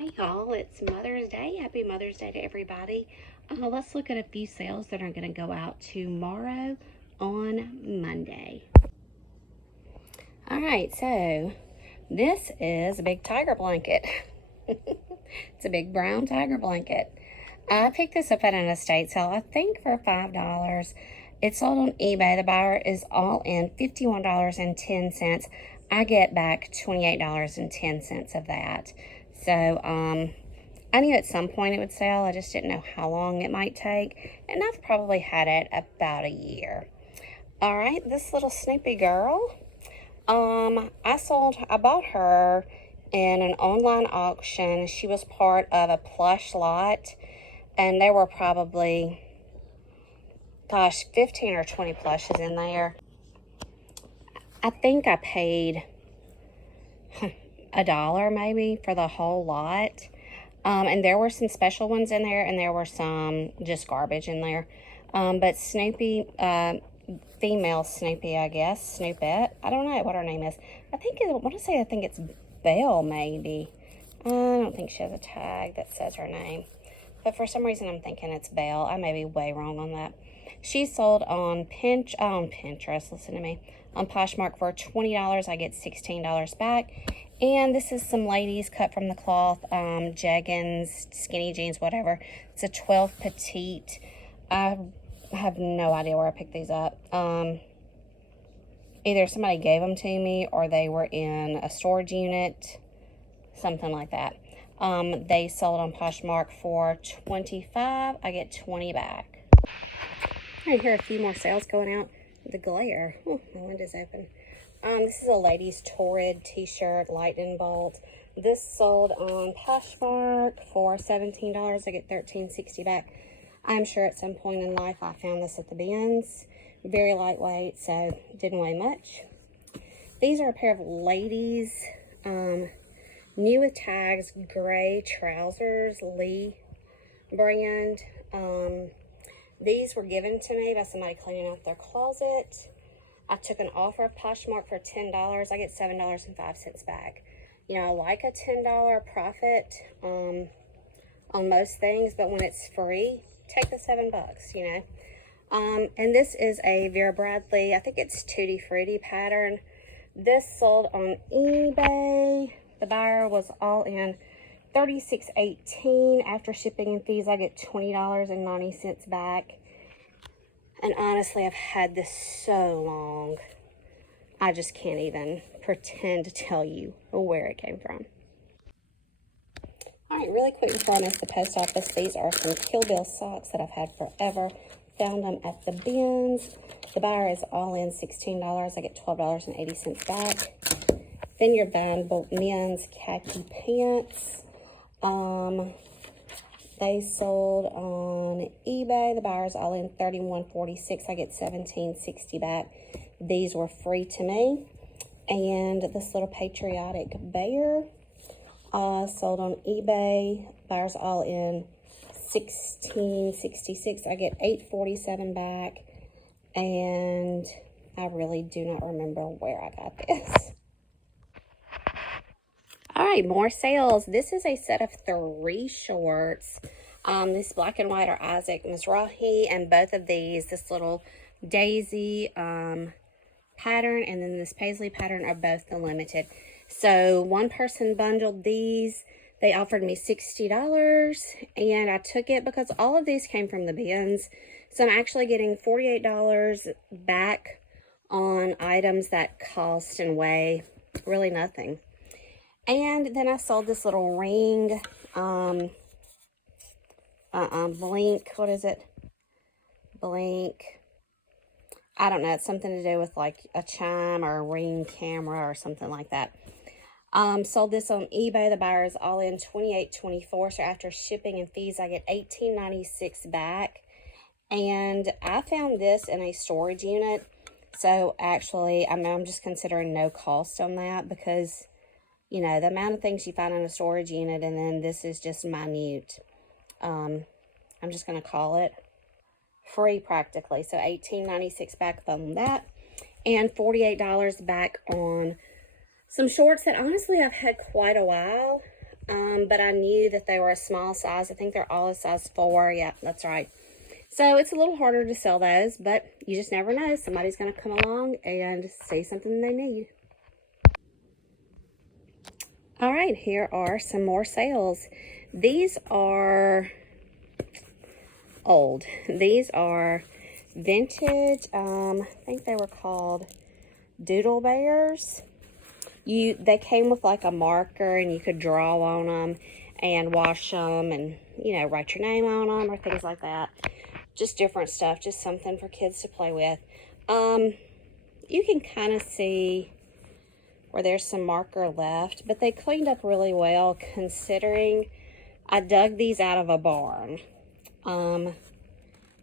Hey y'all, it's Mother's Day. Happy Mother's Day to everybody. Let's look at a few sales that are going to go out tomorrow on Monday. Alright, so this is a big tiger blanket. It's a big brown tiger blanket. I picked this up at an estate sale, I think for $5. It's sold on eBay. The buyer is all in $51.10. I get back $28.10 of that. So, I knew at some point it would sell. I just didn't know how long it might take. And I've probably had it about a year. All right, this little Snoopy girl. I bought her in an online auction. She was part of a plush lot. And there were probably, 15 or 20 plushes in there. I think I paid $1 maybe for the whole lot. And there were some special ones in there, and there were some just garbage in there. But Snoopy, female Snoopy, I guess, Snoopette, I don't know what her name is. I think it's Belle, maybe. I don't think she has a tag that says her name. But for some reason, I'm thinking it's Belle. I may be way wrong on that. She sold on Pinterest, listen to me, on Poshmark for $20. I get $16 back. And this is some ladies cut from the cloth, jeggings, skinny jeans, whatever. It's a 12 petite. I have no idea where I picked these up. Either somebody gave them to me or they were in a storage unit, something like that. They sold on Poshmark for $25. I get $20 back. I hear a few more sales going out. The glare. Oh, my window's open. This is a lady's Torrid t-shirt, lightning bolt. This sold on Poshmark for $17. I get $13.60 back. I'm sure at some point in life I found this at the bins. Very lightweight, so didn't weigh much. These are a pair of ladies, new with tags, gray trousers, Lee brand. These were given to me by somebody cleaning out their closet. I took an offer of Poshmark for $10. I get $7.05 back. You know, I like a $10 profit on most things, but when it's free, take the $7, you know. And this is a Vera Bradley, I think it's Tutti Frutti pattern. This sold on eBay. The buyer was all in $36.18. After shipping and fees, I get $20.90 back. And honestly, I've had this so long, I just can't even pretend to tell you where it came from. All right, really quick before I miss the post office, these are some Kill Bill socks that I've had forever. Found them at the bins. The buyer is all in $16. I get $12.80 back. Vineyard Vine men's khaki pants. They sold on eBay. The buyer's all in $31.46. I get $17.60 back. These were free to me. And this little patriotic bear sold on eBay. Buyer's all in $16.66. I get $8.47 back. And I really do not remember where I got this. All right, more sales. This is a set of 3 shorts. This black and white are Isaac Mizrahi, and both of these, this little daisy pattern and then this paisley pattern, are both the limited. So one person bundled these. They offered me $60, and I took it because all of these came from the bins. So I'm actually getting $48 back on items that cost and weigh really nothing. And then I sold this little ring, blink, what is it? Blink. I don't know, it's something to do with like a chime or a ring camera or something like that. Sold this on eBay. The buyer is all in $28.24. So after shipping and fees, I get $18.96 back. And I found this in a storage unit. So actually, I'm just considering no cost on that because, you know, the amount of things you find in a storage unit, and then this is just minute. I'm just going to call it free practically. So $18.96 back on that, and $48 back on some shorts that honestly I've had quite a while. but I knew that they were a small size. I think they're all a size 4. Yeah, that's right. So it's a little harder to sell those, but you just never know. Somebody's going to come along and see something they need. All right, here are some more sales. These are old. These are vintage. I think they were called Doodle Bears. They came with like a marker, and you could draw on them and wash them, and write your name on them or things like that. Just different stuff, just something for kids to play with. You can kind of see where there's some marker left, but they cleaned up really well considering I dug these out of a barn.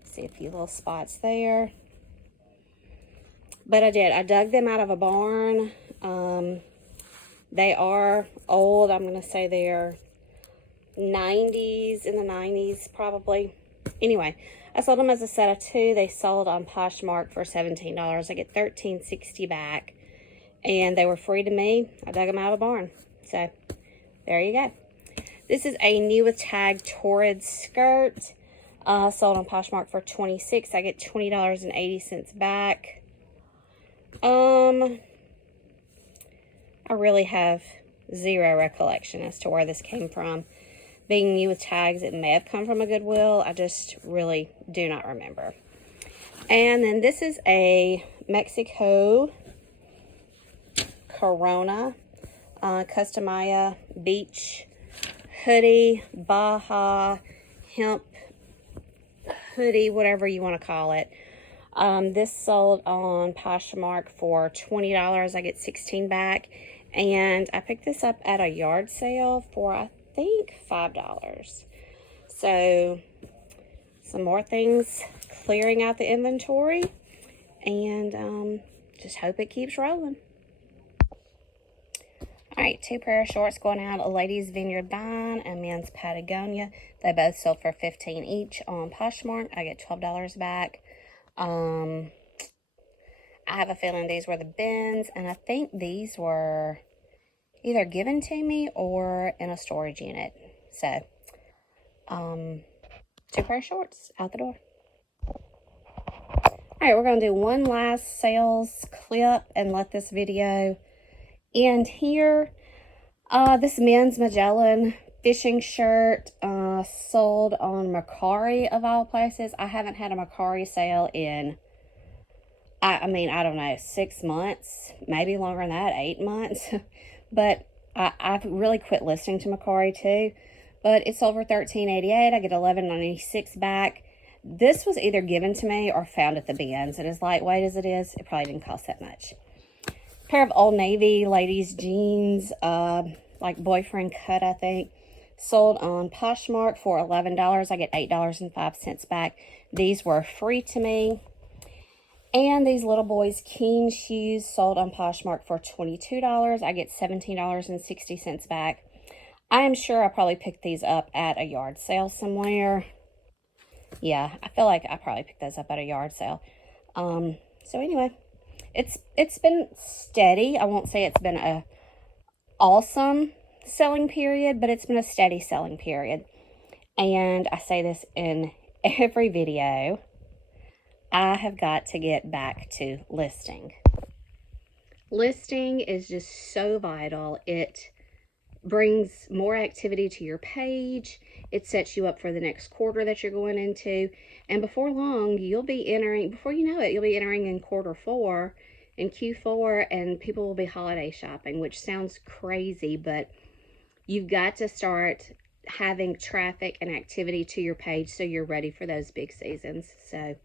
See a few little spots there. But I dug them out of a barn. They are old. I'm going to say they're in the 90s probably. Anyway, I sold them as a set of 2. They sold on Poshmark for $17. I get $13.60 back. And they were free to me. I dug them out of the barn. So, there you go. This is a new with tag Torrid skirt. Sold on Poshmark for $26. I get $20.80 back. I really have zero recollection as to where this came from. Being new with tags, it may have come from a Goodwill. I just really do not remember. And then this is a Mexico Corona Customaya Beach hoodie, Baja hemp hoodie, whatever you want to call it. This sold on Poshmark for $20. I get $16 back. And I picked this up at a yard sale for, I think, $5. So, some more things clearing out the inventory. And just hope it keeps rolling. Alright, 2 pair of shorts going out. A ladies' Vineyard Vine and men's Patagonia. They both sold for $15 each on Poshmark. I get $12 back. I have a feeling these were the bins, and I think these were either given to me or in a storage unit. So, 2 pair of shorts out the door. Alright, we're going to do one last sales clip and let this video end here. This men's Magellan fishing shirt sold on Mercari of all places. I haven't had a Mercari sale in, I mean, I don't know, 6 months, maybe longer than that, 8 months. But I've really quit listening to Mercari too. But it's sold for $13.88. I get $11.96 back. This was either given to me or found at the bins. And as lightweight as it is, it probably didn't cost that much. Pair of Old Navy ladies jeans, like boyfriend cut, I think. Sold on Poshmark for $11. I get $8.05 back. These were free to me. And these little boys' Keen shoes sold on Poshmark for $22. I get $17.60 back. I am sure I probably picked these up at a yard sale somewhere. Yeah, I feel like I probably picked those up at a yard sale. So anyway, it's been steady. I won't say it's been a awesome selling period, but it's been a steady selling period. And I say this in every video. I have got to get back to listing. Listing is just so vital. It brings more activity to your page. It sets you up for the next quarter that you're going into. And before long, you'll be entering, before you know it, you'll be entering in Q4, and people will be holiday shopping, which sounds crazy, but you've got to start having traffic and activity to your page so you're ready for those big seasons. So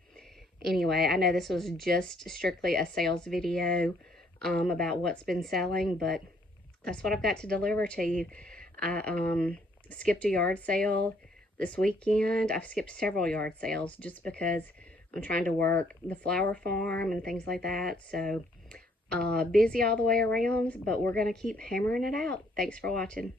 anyway, I know this was just strictly a sales video about what's been selling, but that's what I've got to deliver to you. I skipped a yard sale this weekend. I've skipped several yard sales just because I'm trying to work the flower farm and things like that. So busy all the way around, but we're going to keep hammering it out. Thanks for watching.